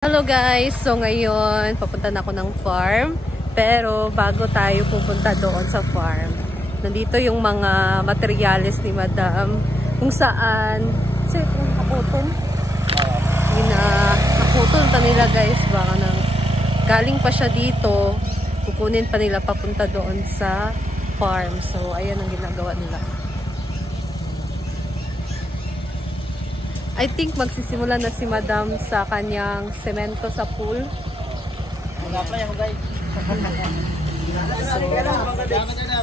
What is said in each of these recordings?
Hello guys! So ngayon, papunta na ako ng farm. Pero bago tayo pupunta doon sa farm, nandito yung mga materyales ni Madam. Kung saan, kasi kung nakaputol. Nakaputol pa nila guys. Baka nang galing pa siya dito. Kukunin pa nila papunta doon sa farm. So ayan ang ginagawa nila. I think magsisimula na si Madam sa kanyang semento sa pool. So,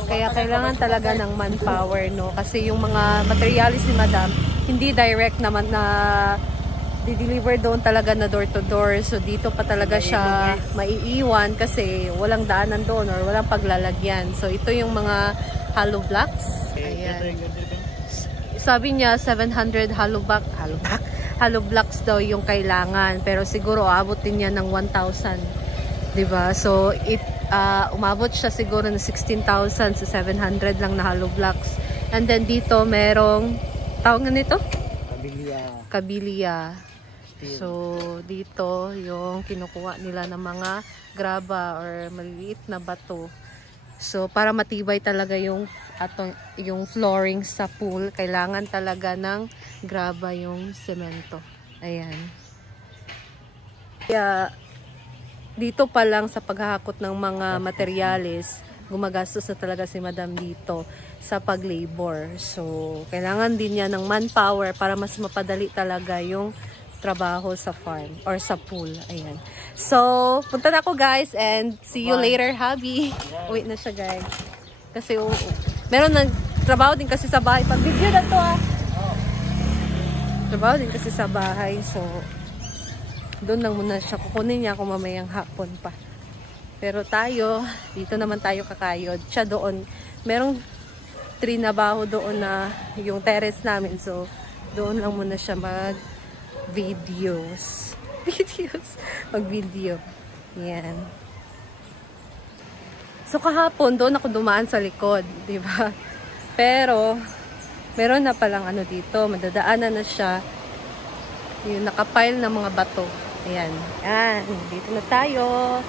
kaya kailangan talaga ng manpower, no? Kasi yung mga materials ni Madam, hindi direct naman na di-deliver doon talaga na door to door. So, dito pa talaga siya maiiwan kasi walang daanan doon or walang paglalagyan. So, ito yung mga hollow blocks. Ayan. Sabi niya 700 hollow blocks daw yung kailangan, pero siguro aabot din niya ng 1,000, 'di ba? So umabot siya siguro ng 16,000 sa 700 lang na hollow blocks. And then dito merong tawag nito? Kabilya. So dito yung kinukuha nila ng mga graba or maliliit na bato. So para matibay talaga yung flooring sa pool, kailangan talaga ng graba yung semento. Ayan. Kaya dito pa lang sa paghahakot ng mga materyales, gumagastos na talaga si Madam dito sa pag-labor. So kailangan din niya ng manpower para mas mapadali talaga yung trabaho sa farm or sa pool. Ayan. So, punta na ako guys and see you later, hubby. Wait na siya guys. Kasi meron na trabaho din kasi sa bahay. Pag video na to trabaho din kasi sa bahay. So, doon lang muna siya. Kukunin niya ako mamayang hapon pa. Pero tayo, dito naman tayo kakayod. Siya doon. Merong trinabaho doon na yung terrace namin. So, doon lang muna siya videos. Mag-video. Yan. So, kahapon, doon ako dumaan sa likod. Diba? Pero, meron na palang ano dito. Madadaanan na siya. Yung nakapile na mga bato. Ayan. Yan. Dito na tayo.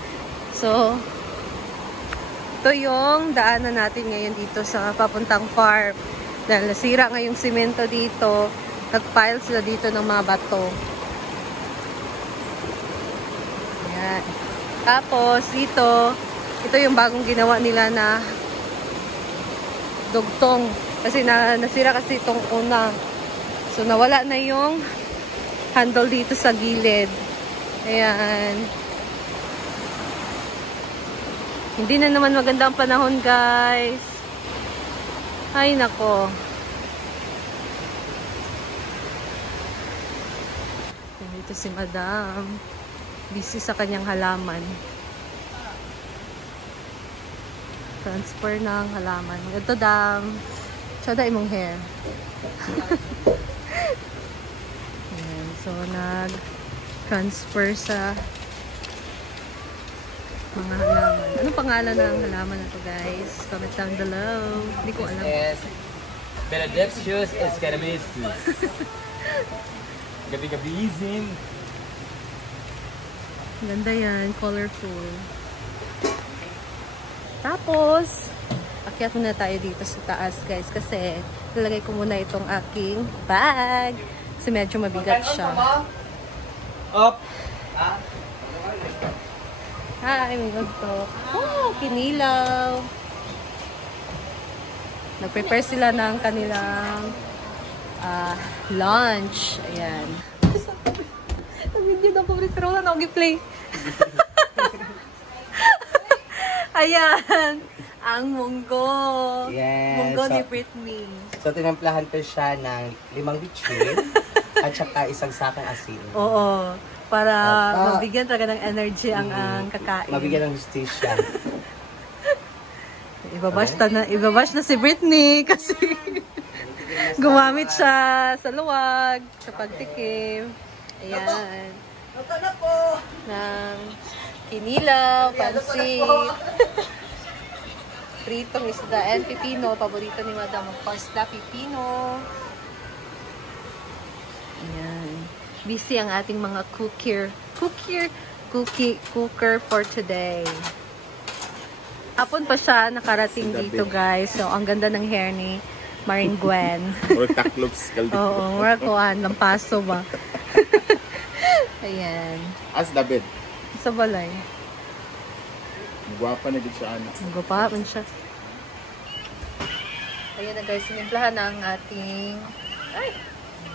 So, ito yung daanan natin ngayon dito sa papuntang farm. Dahil nasira ngayong simento dito. Nag-pile sila dito ng mga bato. Ayan. Tapos, ito yung bagong ginawa nila na dugtong. Kasi nasira kasi itong una. So, nawala na yung handle dito sa gilid. Ayan. Hindi na naman maganda ang panahon, guys. Ay, nako. Ito si Madam. Busy sa kanyang halaman. Transfer ng halaman. Ito dam. Sada imong hair. Ayan. So, nag-transfer sa mga halaman. Anong pangalan ng halaman na to, guys? Comment down below. Hindi ko alam. Benedictus Escaramesus. Gabi-gabiizin. Ganda yan. Colorful. Tapos, akyat muna tayo dito sa taas, guys. Kasi, nilagay ko muna itong aking bag. Kasi medyo mabigat siya. Up! Hi, may to. Oh, kinilaw. Nag-prepare sila ng kanilang lunch. Ayan. Video na po, pero wala na ako i-play. Ayan. Ang munggo. Yes. Munggo ni Britney. So, tinamplahan ko siya ng 5 bitchin at saka isang sakong asin. Oo. Para mabigyan talaga ng energy ang kakain. Mabigyan ng justisya. Ibabash na si Britney kasi gumamit siya sa luwag, sa pagtikim. Ayan. Ng kinilaw, pansit, pritong isda, and pipino. Paborito ni Madam, of course, na pipino. Ayan. busy ang ating mga cooker for today. Hapon pa siya nakarating dito, guys. So, ang ganda ng hair ni Maring Gwen. Or taklops kaldi. Oo, marakuan. Lampaso ba? Ayan. As David. Sa balay. Guwapa na din siya, anak. Magpa man siya. Ayan na, guys. Sinimplahan na ang ating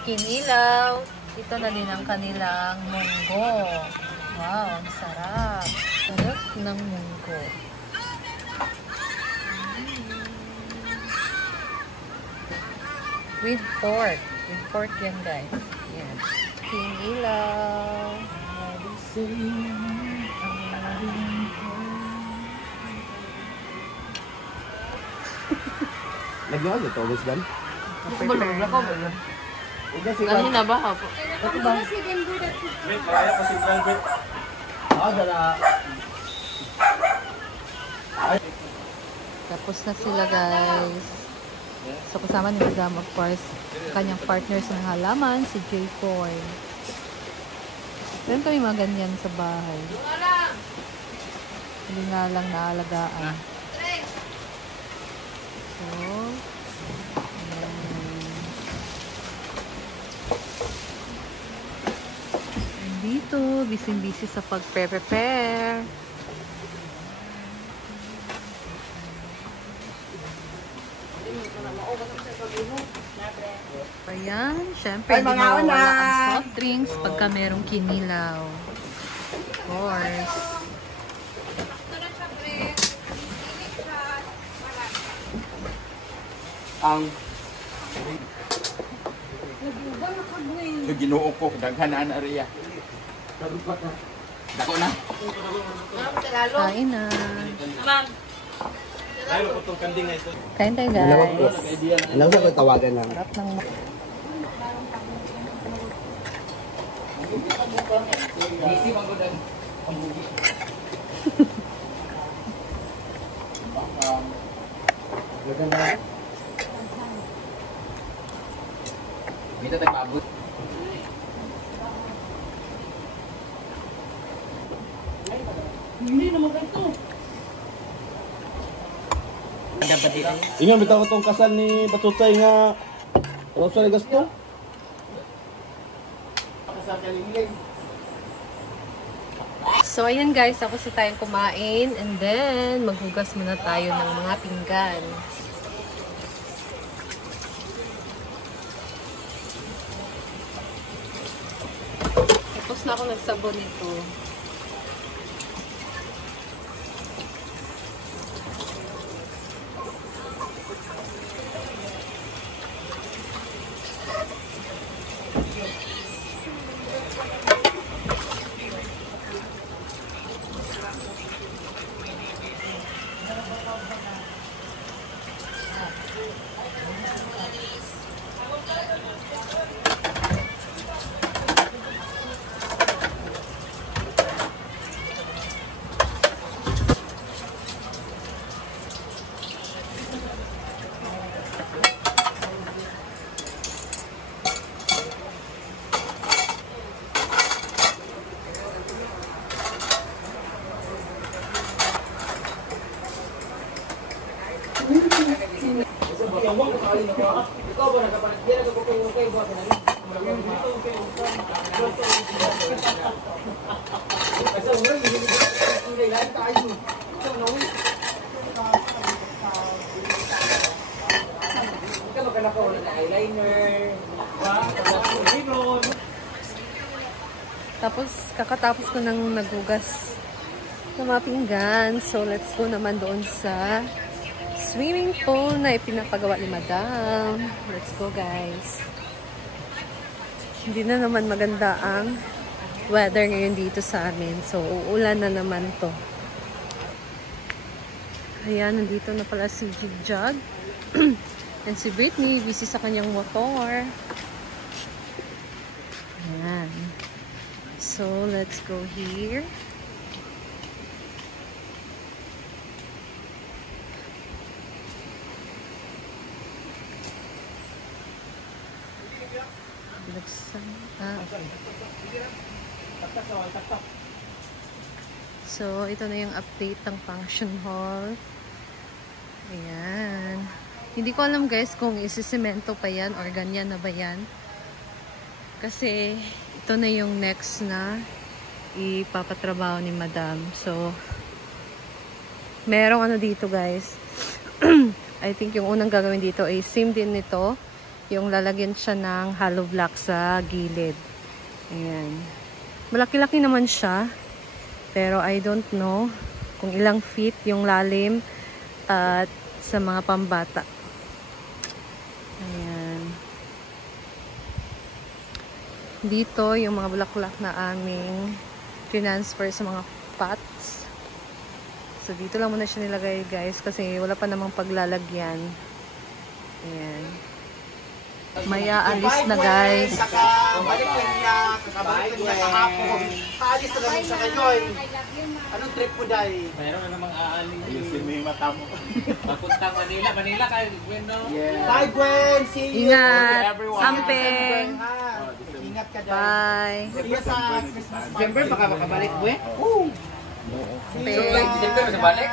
kinilaw. Ito na din ang kanilang munggo. Wow, ang sarap. Sarap ng munggo. With pork. With pork yan, guys. Yan. Kinilaw. Naglawas ito, Miss Dan? Kanina ba hapo? Tapos na sila, guys. So, kasama ni Madam, of course, kanyang partner sa mga halaman, si J4. Meron kami mga ganyan sa bahay. Hindi nga lang naalagaan. So, dito, busy-busy sa pag-prepare. Ayan, syempre, hindi mawawala ang soft drinks pagka merong kinilaw. Of course. Ang So, ginoo ko. Daghan na na riya. Dako na. Kain na. Kain tayo, guys. ano sa ko tawagan na? Sarap ng Dito tayo maabot. Ingat bitaw ko tong kasal ni Batutay nga ano sa gasto? So, ayan guys, tapos na tayong kumain and then maghugas muna tayo ng mga pinggan. Tapos na ako nagsabon nito. Tapos, kakatapos ko nang nagugas ng mga pinggan. So, let's go naman doon sa swimming pool na ipinapagawa ni Madam. Let's go, guys. Hindi na naman maganda ang weather ngayon dito sa amin. So, uulan na naman to. Ayan, nandito na pala si Jigjag. And si Britney, busy sa kanyang motor. Ayan. So, let's go here. So, ito na yung update ng function hall. Ayan. Hindi ko alam guys kung isisemento pa yan or ganyan na ba yan. Kasi, ito na yung next na ipapatrabaho ni Madam. So, merong ano dito guys. I think yung unang gagawin dito ay same din nito. Yung lalagyan siya ng hollow block sa gilid. Ayan. Malaki-laki naman siya. Pero I don't know kung ilang feet yung lalim at sa mga pambata. Ayan. Dito yung mga bulaklak na aming transfer sa mga pots. So dito lang muna siya nilagay guys kasi wala pa namang paglalagyan. Ayan. Maya alis na guys. Kakabalik lang niya. Kakabalik lang niya kahapon. Kaalis na lang siya ngayon. Anong trip mo dahil? Mayroon na namang aaling. Ayusin mo yung mata mo. Papuntang Manila. Manila kayo, Gwen, no? Bye, Gwen! See you! Ingat! everyone. Samping! Ingat ka dahil. Bye! See you sa Christmas party. December baka makabalik, Gwen? See you. December sa balik?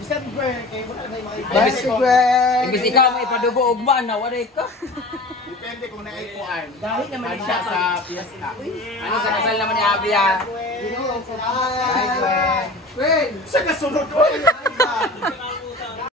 December. Kayo mo na yung mga Bye, si Gwen! Imbis ikaw may ipadugo ugma na, wala ka. Depende kung naikuan. Dahil naman siya sa fiesta. Ano sa kasal naman ni Abby ah? Bye, Gwen! Gwen! Sa kasunod ko!